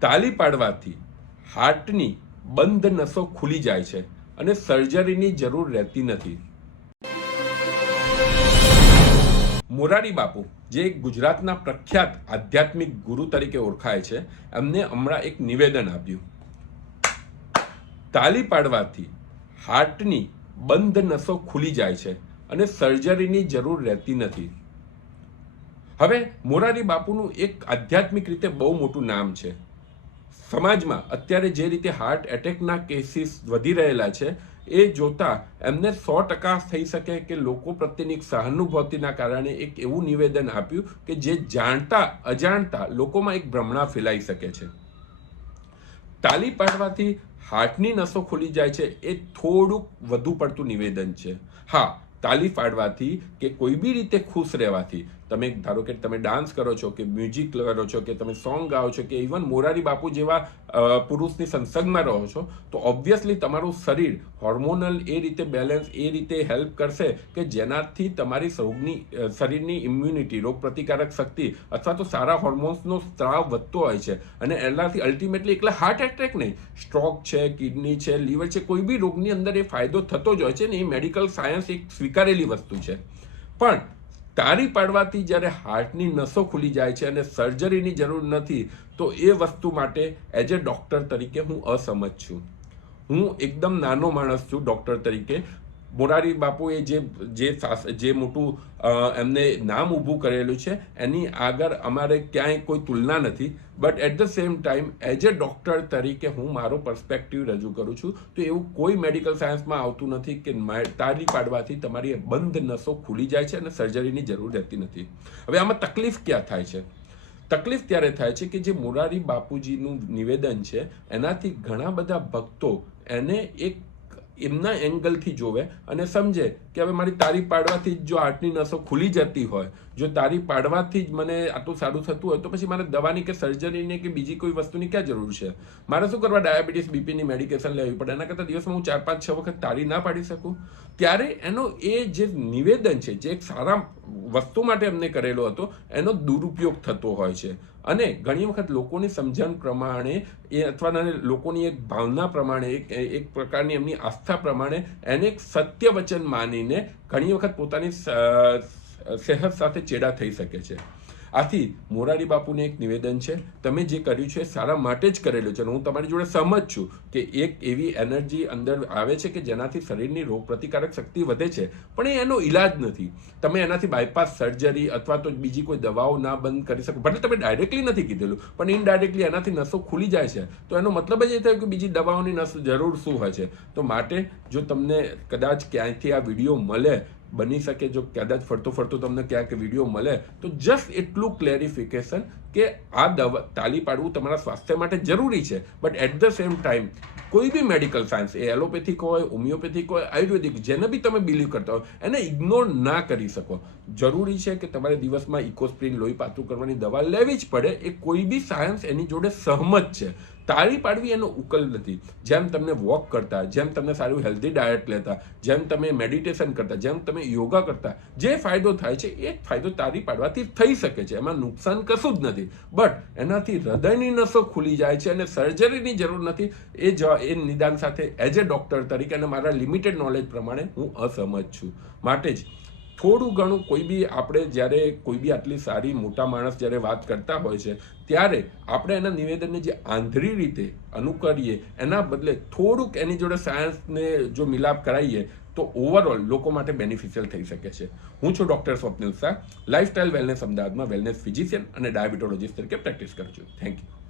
તાલી પાડવાથી હાર્ટની બંધ નસો ખુલી જાય છે અને સર્જરીની જરૂર રહેતી નથી. મોરારી બાપુ, જે ગુજરાતના પ્રખ્યાત આધ્યાત્મિક ગુરુ તરીકે ઓળખાય છે, એમને હમણાં એક નિવેદન આપ્યું. તાલી પાડવાથી હાર્ટની બંધ નસો ખુલી જાય છે અને સર્જરીની જરૂર રહેતી નથી. હવે મોરારી બાપુનું એક આધ્યાત્મિક રીતે બહુ મોટું નામ છે. સમાજમાં અત્યારે જે રીતે હાર્ટ એટેકના કેસીસ વધી રહેલા છે, એ જોતા એમને સો ટકા થઈ શકે કે લોકો પ્રત્યેની સહાનુભૂતિના કારણે એક એવું નિવેદન આપ્યું કે જે જાણતા, અજાણતા લોકોમાં એક ભ્રમણા ફેલાઈ શકે છે. તાલી પાડવાથી હાર્ટની નસો ખુલી જાય છે, એ થોડુંક વધુ પડતું નિવેદન છે. હા, તાલી પાડવાથી કે કોઈ બી રીતે ખુશ રહેવાથી તમે ધારો કે તમે ડાન્સ કરો છો કે મ્યુઝિક કરો છો કે તમે સોંગ ગાઓ છો કે ઇવન મોરારી બાપુ જેવા પુરુષની સંસર્ગમાં રહો છો, તો ઓબ્વિયસલી તમારું શરીર હોર્મોનલ એ રીતે બેલેન્સ એ રીતે હેલ્પ કરશે કે જેનાથી તમારી સૌની શરીરની ઇમ્યુનિટી રોગ પ્રતિકારક શક્તિ અથવા તો સારા હોર્મોન્સનો સ્ત્રાવ વધતો હોય છે. અને એનાથી અલ્ટિમેટલી એકલા હાર્ટ એટેક નહીં સ્ટ્રોક છે કિડની છે લીવર છે, કોઈ બી રોગની અંદર એ ફાયદો થતો જ હોય છે ને એ મેડિકલ સાયન્સ એક સ્વીકારેલી વસ્તુ છે. પણ તારી પાડવાથી જ્યારે હાર્ટની નસો ખુલી જાય છે અને સર્જરીની જરૂર નથી, તો એ વસ્તુ માટે એઝ એ ડૉક્ટર તરીકે હું અસમજ છું. હું એકદમ નાનો માણસ છું ડૉક્ટર તરીકે મોરારી બાપુએ જે જે જે મોટું એમને નામ ઊભું કરેલું છે, એની આગળ અમારે ક્યાંય કોઈ તુલના નથી. But at the same time as a doctor તરીકે હું મારો પર્સપેક્ટિવ રજૂ કરું છું, તો એવું કોઈ મેડિકલ સાયન્સમાં આવતું નથી કે તારી પાડવાથી તમારી બંધ નસો ખુલી જાય છે અને સર્જરીની જરૂર રહેતી નથી. હવે આમાં તકલીફ ક્યાં થાય છે? તકલીફ ત્યારે થાય છે કે જે મોરારી બાપુજીનું નિવેદન છે, એનાથી ઘણા બધા ભક્તો એને એક એમના એંગલથી જોવે અને સમજે કે હવે મારી તારી પાડવાથી જ જો આટની નસો ખુલી જતી હોય, જો તારી પાડવાથી જ મને આટલું સારું થતું હોય, તો પછી મારે દવાની કે સર્જરીની કે બીજી કોઈ વસ્તુની ક્યાં જરૂર છે? મારે શું કરવા ડાયાબિટીસ બીપીની મેડિકેશન લેવી પડે? એના કરતાં દિવસમાં હું ચાર પાંચ છ વખત તારી ના પાડી શકું? ત્યારે એનો એ જે નિવેદન છે, જે એક સારા વસ્તુ માટે એમને કરેલો હતો, એનો દુરુપયોગ થતો હોય છે. અને ઘણી વખત લોકોની સમજણ પ્રમાણે એ અથવા લોકોની એક ભાવના પ્રમાણે, એક એક પ્રકારની એમની આસ્થા પ્રમાણે એને એક સત્ય વચન માનીને ઘણી વખત પોતાની સેહત સાથે ચેડા થઈ શકે છે. આથી મોરારી બાપુને એક નિવેદન છે, તમે જે કર્યું છે સારા માટે જ કરેલું છે. અને હું તમારી જોડે સહમત છું કે એક એવી એનર્જી અંદર આવે છે કે જેનાથી શરીરની રોગ પ્રતિકારક શક્તિ વધે છે. પણ એ એનો ઈલાજ નથી. તમે એનાથી બાયપાસ સર્જરી અથવા તો બીજી કોઈ દવાઓ ના બંધ કરી શકો. ભલે તમે ડાયરેક્ટલી નથી કીધેલું, પણ ઇનડાયરેક્ટલી એનાથી નસો ખુલી જાય છે. તો એનો મતલબ જ એ થયો કે બીજી દવાઓની નસ જરૂર શું હોય છે? તો માટે જો તમને કદાચ ક્યાંયથી આ વીડિયો મળે બની શકે જો કદાચ ફરતો ફરતો તમને ક્યાંક વીડિયો મળે, તો જસ્ટ એટલું ક્લેરિફિકેશન કે આ દવા, તાલી પાડવું તમારા સ્વાસ્થ્ય માટે જરૂરી છે. But at the same time કોઈ બી મેડિકલ સાયન્સ એ એલોપેથિક હોય હોમિયોપેથિક હોય આયુર્વેદિક જેને બી તમે બિલીવ કરતા હોય, એને ઇગ્નોર ના કરી શકો. જરૂરી છે કે તમારે દિવસમાં ઇકોસ્પ્રિન લોહી પાતળું કરવાની દવા લેવી જ પડે, એ કોઈ બી સાયન્સ એની જોડે સહમત છે. તાળી પાડવી એનો ઉકલ નથી. જેમ તમને વોક કરતા, જેમ તમને સારું હેલ્ધી ડાયટ લેતા, જેમ તમે મેડિટેશન કરતા, જેમ તમે યોગા કરતા, જે ફાયદો થાય છે એ ફાયદો તાળી પાડવાથી થઈ શકે છે. એમાં નુકસાન કશું જ નથી. બટ એનાથી હૃદયની નસો ખુલી જાય છે અને સર્જરીની જરૂર નથી. એ જ, એ નિદાન સાથે એઝ એ ડૉક્ટર તરીકે અને મારા લિમિટેડ નોલેજ પ્રમાણે હું અસહમત છું. માટે જ થોડું ઘણું કોઈ બી આપણે જ્યારે કોઈ બી આટલી સારી મોટા માણસ જ્યારે વાત કરતા હોય છે, ત્યારે આપણે એના નિવેદનને જે આંધળી રીતે અનુકરીએ, એના બદલે થોડુંક એની જોડે સાયન્સને જો મિલાપ કરાવીએ તો ઓવરઓલ લોકો માટે બેનિફિશિયલ થઈ શકે છે. હું છું doctor Swapnil Shah lifestyle wellness અમદાવાદમાં વેલનેસ ફિઝિશિયન અને ડાયાબિટોલોજીસ્ટ તરીકે પ્રેક્ટિસ કરું છું. Thank you